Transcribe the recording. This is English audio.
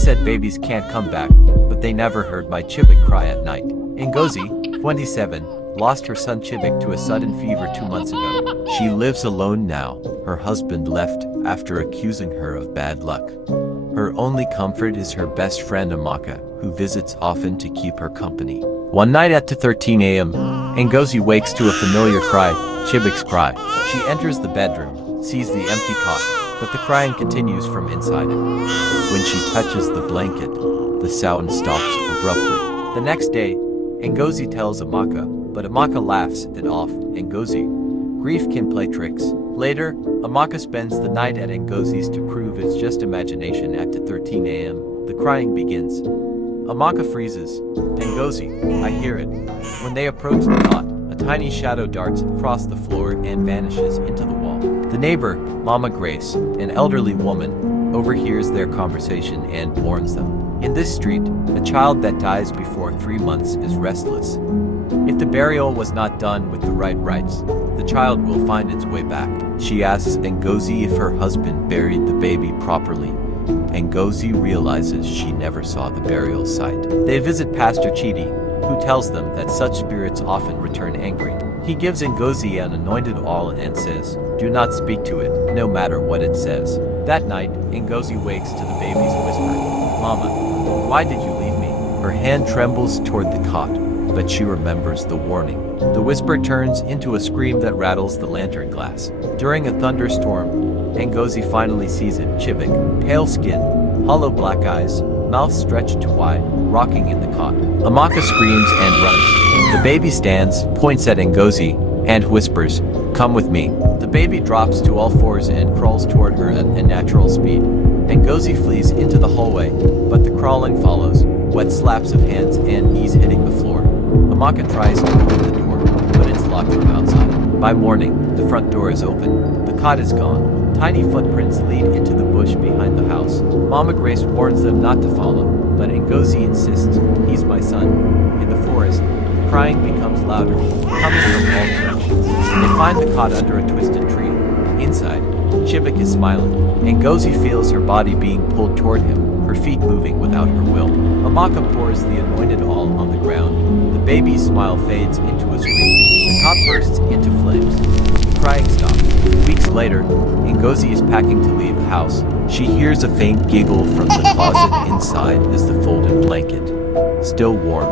said babies can't come back, but they never heard my Chibik cry at night. Ngozi, 27, lost her son Chibik to a sudden fever 2 months ago. She lives alone now. Her husband left after accusing her of bad luck. Her only comfort is her best friend Amaka, who visits often to keep her company. One night at 2:13 a.m., Ngozi wakes to a familiar cry, Chibik's cry. She enters the bedroom, sees the empty cot, but the crying continues from inside it. When she touches the blanket, the sound stops abruptly. The next day, Ngozi tells Amaka, but Amaka laughs it off. Ngozi, grief can play tricks. Later, Amaka spends the night at Ngozi's to prove it's just imagination. At 2:13 a.m., the crying begins. Amaka freezes. Ngozi, I hear it. When they approach the cot, a tiny shadow darts across the floor and vanishes into the wall. The neighbor, Mama Grace, an elderly woman, overhears their conversation and warns them. In this street, a child that dies before 3 months is restless. If the burial was not done with the right rites, the child will find its way back. She asks Ngozi if her husband buried the baby properly. Ngozi realizes she never saw the burial site. They visit Pastor Chidi, who tells them that such spirits often return angry. He gives Ngozi an anointed oil and says, do not speak to it, no matter what it says. That night, Ngozi wakes to the baby's whisper, Mama, why did you leave me? Her hand trembles toward the cot, but she remembers the warning. The whisper turns into a scream that rattles the lantern glass. During a thunderstorm, Ngozi finally sees it, Chibik, pale skin, hollow black eyes, mouth stretched wide, rocking in the cot. Amaka screams and runs. The baby stands, points at Ngozi, and whispers, come with me. The baby drops to all fours and crawls toward her at a natural speed. Ngozi flees into the hallway, but the crawling follows, wet slaps of hands and knees hitting the floor. Amaka tries to open the door, but it's locked from outside. By morning, the front door is open. The cot is gone. Tiny footprints lead into the bush behind the house. Mama Grace warns them not to follow, but Ngozi insists, he's my son. In the forest, the crying becomes louder, coming from all directions. They find the cot under a twisted tree. Inside, Chibik is smiling. Ngozi feels her body being pulled toward him, her feet moving without her will. Amaka pours the anointed oil on the ground. The baby's smile fades into a scream. The cot bursts into flames. The crying stops. Weeks later, Ngozi is packing to leave the house. She hears a faint giggle from the closet inside as the folded blanket, still warm,